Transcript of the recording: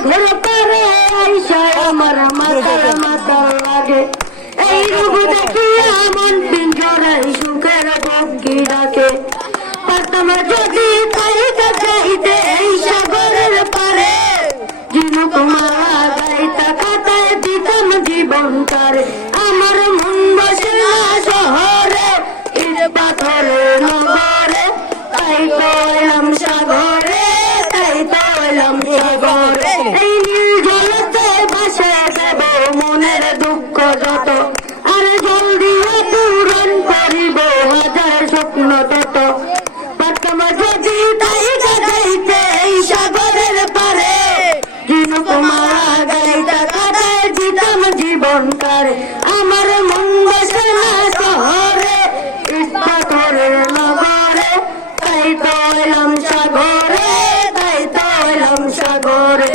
সাগর পারে আইসা আমার মাতাল মাতাল লাগে এই রূপ দেখিয়া মন পিঞ্জরে সুখের বঙ্কি ডাকে পারতাম যদি তাইতে চাইতে এই সাগরের পারে ঝিনুক মালা গাইতা কাটায় দিতাম জীবন তারে আমার মন বসে না শহরে ইট পাথরে নগরে তাই তো এলাম সাগরে তাই তো এলাম সাগরে এই নীল জলতে ভাসে দেব মনের দুঃখ যত আর জল দিয়ে পূরণ করিব হাজার স্বপ্ন তত পারতাম যদি তাইতে যাইতে এই সাগরের পারে ঝিনুক মালা গাইতা কাটায় দিতাম জীবন তারে আমার মন বসে না শহরে ইট পাথরের নগরে তাই তো এলাম সাগরে তাই তো এলাম সাগরে।